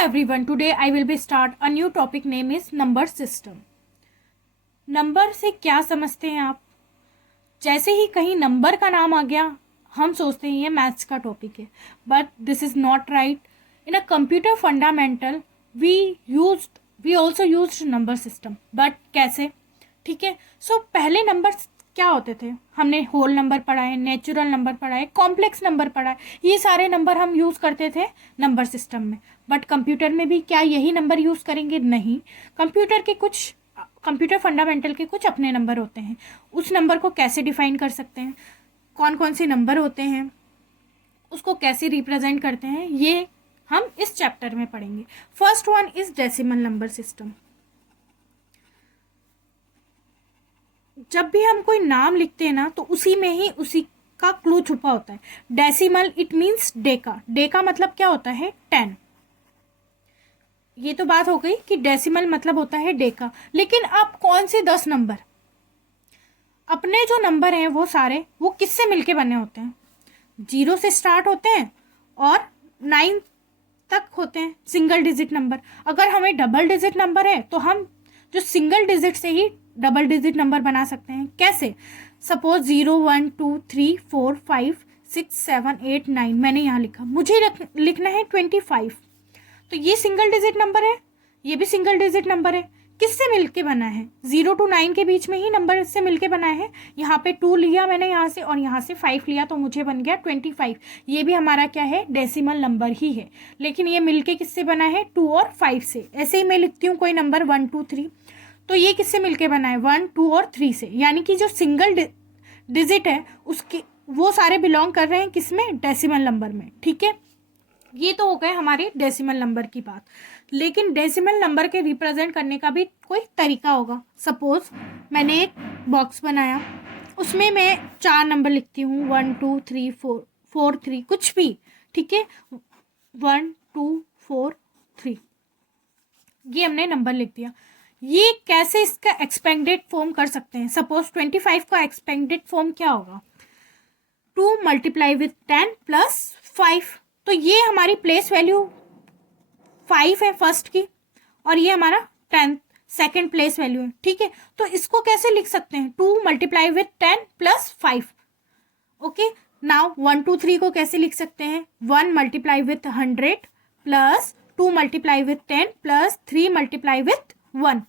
everyone, today I will be start a new topic name is number system. Number से क्या समझते हैं आप? जैसे ही कहीं नंबर का नाम आ गया हम सोचते हैं ये मैथ्स का टॉपिक है, but this is not right. In a computer fundamental we also used number system. But कैसे? ठीक है. सो पहले नंबर क्या होते थे? हमने होल नंबर पढ़ा है, नेचुरल नंबर पढ़ा है, कॉम्प्लेक्स नंबर पढ़ा है. ये सारे नंबर हम यूज़ करते थे नंबर सिस्टम में. बट कंप्यूटर में भी क्या यही नंबर यूज़ करेंगे? नहीं. कंप्यूटर फंडामेंटल के कुछ अपने नंबर होते हैं. उस नंबर को कैसे डिफाइन कर सकते हैं, कौन कौन से नंबर होते हैं, उसको कैसे रिप्रेजेंट करते हैं, ये हम इस चैप्टर में पढ़ेंगे. First one is decimal number system. जब भी हम कोई नाम लिखते हैं ना तो उसी में ही उसी का क्लू छुपा होता है. Decimal it means Deka. Deka मतलब क्या होता है? 10. ये तो बात हो गई कि डेसिमल मतलब होता है डेका. लेकिन आप कौन से 10 नंबर? अपने जो नंबर हैं वो सारे वो किससे मिलके बने होते हैं? 0 से स्टार्ट होते हैं और 9 तक होते हैं सिंगल डिजिट नंबर. अगर हमें डबल डिजिट नंबर है तो हम जो सिंगल डिजिट से ही डबल डिजिट नंबर बना सकते हैं. कैसे? सपोज 0 1 2 3 4 5 6 7 8 9 मैंने यहाँ लिखा, मुझे लिखना है 25. तो ये सिंगल डिजिट नंबर है, ये भी सिंगल डिजिट नंबर है. किससे मिलके बना है? 0 to 9 के बीच में ही नंबर से मिलके बना है. यहाँ पे 2 लिया मैंने यहाँ से और यहाँ से 5 लिया तो मुझे बन गया 25. ये भी हमारा क्या है? डेसिमल नंबर ही है. लेकिन ये मिलके किससे बना है? 2 और 5 से. ऐसे ही मैं लिखती हूँ कोई नंबर 1 2 3, तो ये किससे मिलके बना है? 1 2 और 3 से. यानी कि जो सिंगल डिजिट है उसके वो सारे बिलोंग कर रहे हैं किसमें? डेसिमल नंबर में. ठीक है. ये तो हो गए हमारे डेसिमल नंबर की बात. लेकिन डेसिमल नंबर के रिप्रेजेंट करने का भी कोई तरीका होगा. सपोज मैंने एक बॉक्स बनाया, उसमें मैं 4 नंबर लिखती हूँ, 1 2 3 4 4 3 कुछ भी. ठीक है. 1 2 4 3 ये हमने नंबर लिख दिया. ये कैसे इसका एक्सपेंडेड फॉर्म कर सकते हैं? सपोज 25 का एक्सपेंडेड फॉर्म क्या होगा? 2 मल्टीप्लाई विथ 10 प्लस 5. तो ये हमारी प्लेस वैल्यू 5 है फर्स्ट की और ये हमारा 10 सेकेंड प्लेस वैल्यू है. ठीक है. तो इसको कैसे लिख सकते हैं? 2 multiply with 10 plus 5. Okay. Now 1 2 3 को कैसे लिख सकते हैं? 1 multiply with 100 plus 2 multiply with 10 plus 3 multiply with 1.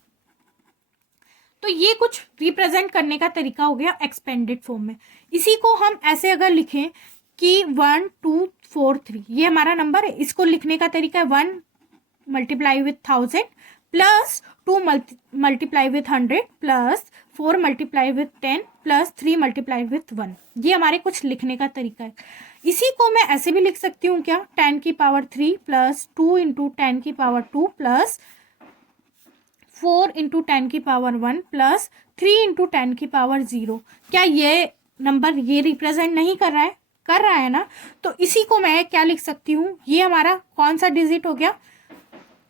तो ये कुछ रिप्रेजेंट करने का तरीका हो गया एक्सपेंडेड फॉर्म में. इसी को हम ऐसे अगर लिखें कि 1 2 4 3 ये हमारा नंबर है, इसको लिखने का तरीका है 1 multiply with 1000 plus 2 multiply with 100 plus 4 multiply with 10 plus 3 multiply with 1. ये हमारे कुछ लिखने का तरीका है. इसी को मैं ऐसे भी लिख सकती हूँ क्या? 10 की पावर 3 प्लस 2 इंटू 10 की पावर 2 प्लस 4 इंटू 10 की पावर 1 प्लस 3 इंटू 10 की पावर 0. क्या ये नंबर ये रिप्रेजेंट नहीं कर रहा है? कर रहा है ना. तो इसी को मैं क्या लिख सकती हूँ? ये हमारा कौन सा डिजिट हो गया?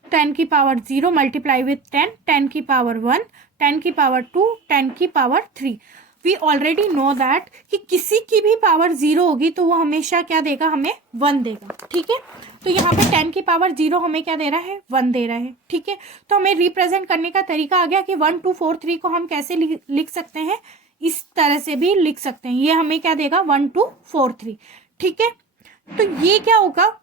10 की पावर 0 मल्टीप्लाई विथ 10, 10 की पावर 1, 10 की पावर 2, 10 की power 3. We already know that कि किसी की भी पावर 0 होगी तो वो हमेशा क्या देगा? हमें 1 देगा. ठीक है. तो यहाँ पे 10 की पावर 0 हमें क्या दे रहा है? 1 दे रहा है. ठीक है. तो हमें रिप्रेजेंट करने का तरीका आ गया कि 1 2 4 3 को हम कैसे लिख सकते हैं? इस तरह से भी लिख सकते हैं. ये हमें क्या देगा? 1 2 4 3. ठीक है. तो ये क्या होगा?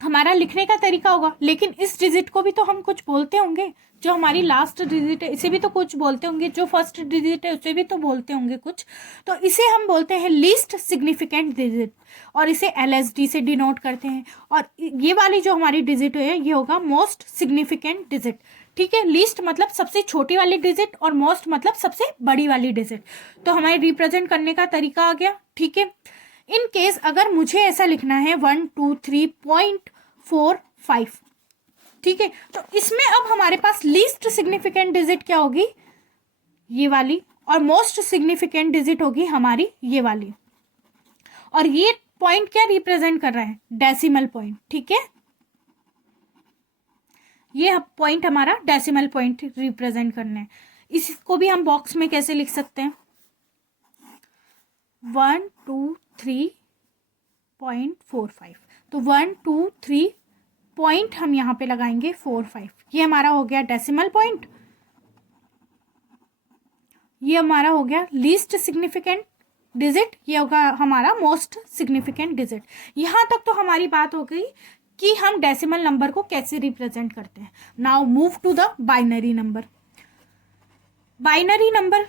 हमारा लिखने का तरीका होगा. लेकिन इस डिजिट को भी तो हम कुछ बोलते होंगे. जो हमारी लास्ट डिजिट है इसे भी तो कुछ बोलते होंगे. जो फर्स्ट डिजिट है उसे भी तो बोलते होंगे कुछ. तो इसे हम बोलते हैं लीस्ट सिग्निफिकेंट डिजिट और इसे LSD से डिनोट करते हैं. और ये वाली जो हमारी डिजिट है ये होगा मोस्ट सिग्निफिकेंट डिजिट. ठीक है. लीस्ट मतलब सबसे छोटी वाली डिजिट और मोस्ट मतलब सबसे बड़ी वाली डिजिट. तो हमारे रिप्रेजेंट करने का तरीका आ गया. ठीक है. इन केस अगर मुझे ऐसा लिखना है 1 2 3.45. ठीक है. तो इसमें अब हमारे पास लीस्ट सिग्निफिकेंट डिजिट क्या होगी? ये वाली. और मोस्ट सिग्निफिकेंट डिजिट होगी हमारी ये वाली. और ये पॉइंट क्या रिप्रेजेंट कर रहा है? Decimal point. ठीक है. ये पॉइंट हमारा डेसिमल पॉइंट रिप्रेजेंट करना है. इसको भी हम बॉक्स में कैसे लिख सकते हैं? 1 2 3.45. तो 1 2 3 पॉइंट हम यहाँ पे लगाएंगे 4 5। ये हमारा हो गया डेसिमल पॉइंट, ये हमारा हो गया लीस्ट सिग्निफिकेंट डिजिट, ये होगा हमारा मोस्ट सिग्निफिकेंट डिजिट। यहाँ तक तो हमारी बात हो गई कि हम डेसिमल नंबर को कैसे रिप्रेजेंट करते हैं। Now move to the binary number. Binary number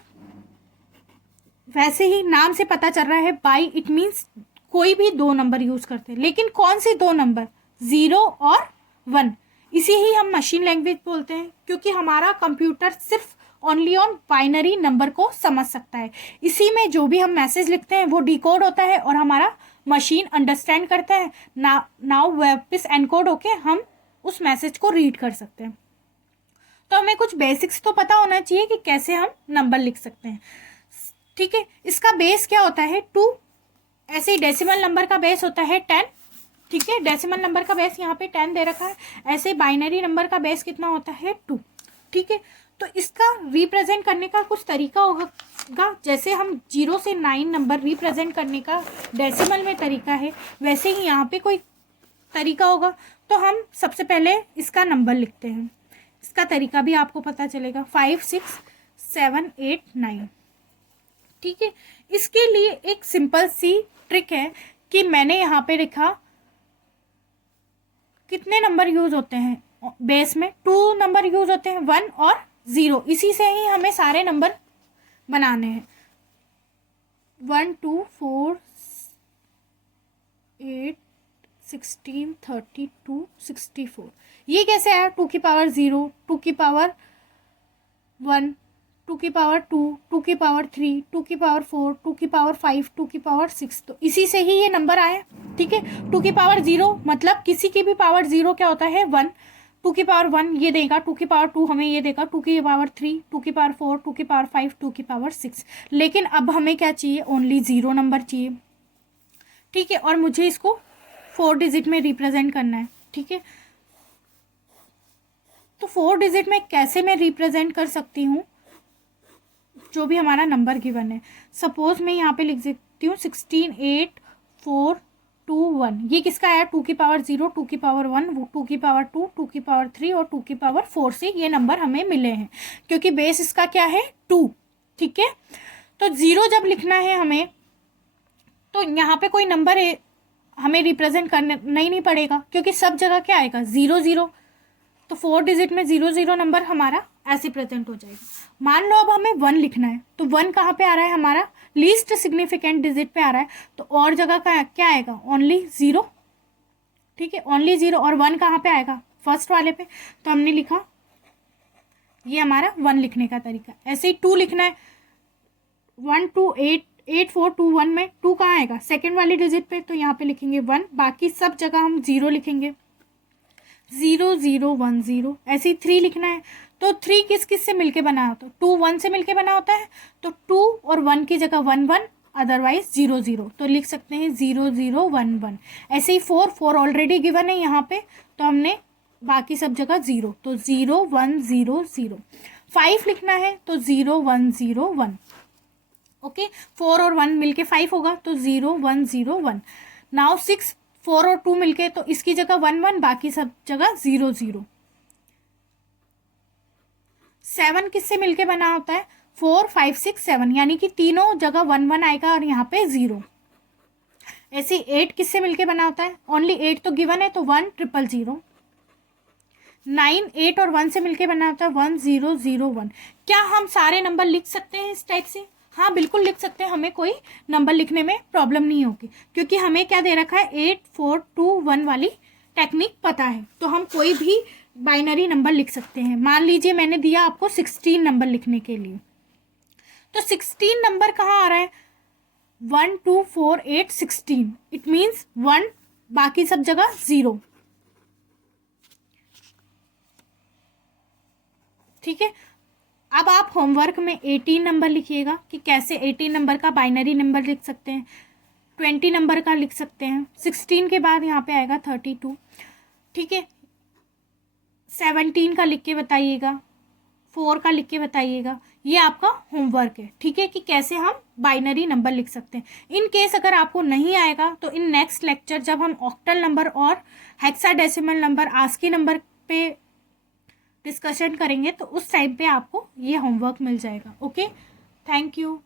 वैसे ही नाम से पता चल रहा है, बाई इट मीन्स कोई भी दो नंबर यूज करते हैं, लेकिन कौन से दो नंबर, 0 और 1। इसी ही हम मशीन लैंग्वेज बोलते हैं, क्योंकि हमारा कंप्यूटर सिर्फ ओनली ऑन बाइनरी नंबर को समझ सकता है। इसी में जो भी हम मैसेज लिखते हैं वो डिकोड होता है और हमारा मशीन अंडरस्टैंड करता है। नाउ वापस एनकोड होके हम उस मैसेज को रीड कर सकते हैं। तो हमें कुछ बेसिक्स तो पता होना चाहिए कि कैसे हम नंबर लिख सकते हैं। ठीक है, इसका बेस क्या होता है, 2। ऐसे ही डेसिमल नंबर का बेस होता है 10। ठीक है, डेसिमल नंबर का बेस यहाँ पे 10 दे रखा है। ऐसे ही बाइनरी नंबर का बेस कितना होता है, 2। ठीक है, तो इसका रिप्रेजेंट करने का कुछ तरीका होगा। जैसे हम 0 से 9 नंबर रिप्रेजेंट करने का डेसिमल में तरीका है, वैसे ही यहाँ पे कोई तरीका होगा। तो हम सबसे पहले इसका नंबर लिखते हैं। इसका तरीका भी आपको पता चलेगा, 5 6 7 8 9। ठीक है, इसके लिए एक सिंपल सी ट्रिक है कि मैंने यहाँ पे लिखा कितने नंबर यूज होते हैं बेस में, 2 नंबर यूज होते हैं, 1 और 0। इसी से ही हमें सारे नंबर बनाने हैं। 1 2 4 8 16 32 64। ये कैसे आया, 2 की पावर 0, 2 की पावर 1, 2 की पावर 2, 2 की पावर 3, 2 की पावर 4, 2 की पावर 5, 2 की पावर 6। तो इसी से ही ये नंबर आए। ठीक है, 2 की पावर 0 मतलब किसी की भी पावर 0 क्या होता है, 1। 2 की पावर 1 ये देगा, 2 की पावर 2 हमें ये देगा, 2 की पावर 3, 2 की पावर 4, 2 की पावर 5, 2 की पावर 6। लेकिन अब हमें क्या चाहिए, ओनली 0 नंबर चाहिए। ठीक है, और मुझे इसको 4 डिजिट में रिप्रेजेंट करना है। ठीक है, तो 4 डिजिट में कैसे मैं रिप्रेजेंट कर सकती हूँ जो भी हमारा नंबर गिवन है। सपोज मैं यहाँ पे लिख सकती हूँ 16 8 4 2 1। ये किसका आया, 2 की पावर 0, 2 की पावर 1, 2 की पावर 2, 2 की पावर 3 और 2 की पावर 4 से ये नंबर हमें मिले हैं, क्योंकि बेस इसका क्या है, 2। ठीक है, तो 0 जब लिखना है हमें, तो यहाँ पे कोई नंबर हमें रिप्रेजेंट करना नहीं पड़ेगा, क्योंकि सब जगह क्या आएगा, 0 0। तो 4 डिजिट में 0 0 नंबर हमारा ऐसे प्रेजेंट हो जाएगा। मान लो अब हमें 1 लिखना है, तो 1 कहाँ पे आ रहा है, हमारा लीस्ट सिग्निफिकेंट डिजिट पे आ रहा है, तो और जगह का क्या आएगा, ओनली 0। ठीक है, ओनली 0। और 1 कहाँ पे आएगा, फर्स्ट वाले पे। तो हमने लिखा, ये हमारा 1 लिखने का तरीका। ऐसे ही 2 लिखना है, 1 2 8 8 4 2 1 में 2 कहाँ आएगा, सेकेंड वाली डिजिट पे, तो यहाँ पे लिखेंगे 1। बाकी सब जगह हम 0 लिखेंगे, 0 0 1 0। ऐसे ही 3 लिखना है, तो 3 किस किस से मिलके बना होता है, 2 1 से मिलके बना होता है, तो 2 और 1 की जगह 1 1, अदरवाइज 0 0। तो लिख सकते हैं 0 0 1 1। ऐसे ही 4 4 ऑलरेडी गिवन है यहाँ पे, तो हमने बाकी सब जगह 0, तो 0 1 0 0। 5 लिखना है, तो 0 1 0 1। ओके, 4 और 1 मिलके 5 होगा, तो 0 1 0 1। नाउ 6 4 और 2 मिलके, तो इसकी जगह 1 1, बाकी सब जगह 0 0। 7 किससे मिलके बना होता है, 4 5 6 7, यानी कि तीनों जगह 1 1 आएगा और यहाँ पे 0। ऐसे 8 किससे मिलके बना होता है, ओनली 8 तो गिवन है, तो 1 0 0 0। 9 8 और 1 से मिलके बना होता है, 1 0 0 1। क्या हम सारे नंबर लिख सकते हैं इस टाइप से, हाँ बिल्कुल लिख सकते हैं, हमें कोई नंबर लिखने में प्रॉब्लम नहीं होगी, क्योंकि हमें क्या दे रखा है, 8 4 2 1 वाली टेक्निक पता है, तो हम कोई भी बाइनरी नंबर लिख सकते हैं। मान लीजिए मैंने दिया आपको 16 नंबर लिखने के लिए, तो 16 नंबर कहाँ आ रहा है, 1 2 4 8 16। इट मीन्स 1, बाकी सब जगह 0। ठीक है, अब आप होमवर्क में 18 नंबर लिखिएगा कि कैसे 18 नंबर का बाइनरी नंबर लिख सकते हैं, 20 नंबर का लिख सकते हैं। 16 के बाद यहाँ पे आएगा 32। ठीक है, 17 का लिख के बताइएगा, 4 का लिख के बताइएगा। ये आपका होमवर्क है, ठीक है, कि कैसे हम बाइनरी नंबर लिख सकते हैं। इन केस अगर आपको नहीं आएगा तो इन नेक्स्ट लेक्चर जब हम ऑक्टल नंबर और हेक्साडेसिमल नंबर, आस्की नंबर पे डिस्कशन करेंगे तो उस टाइम पे आपको ये होमवर्क मिल जाएगा। Okay, thank you.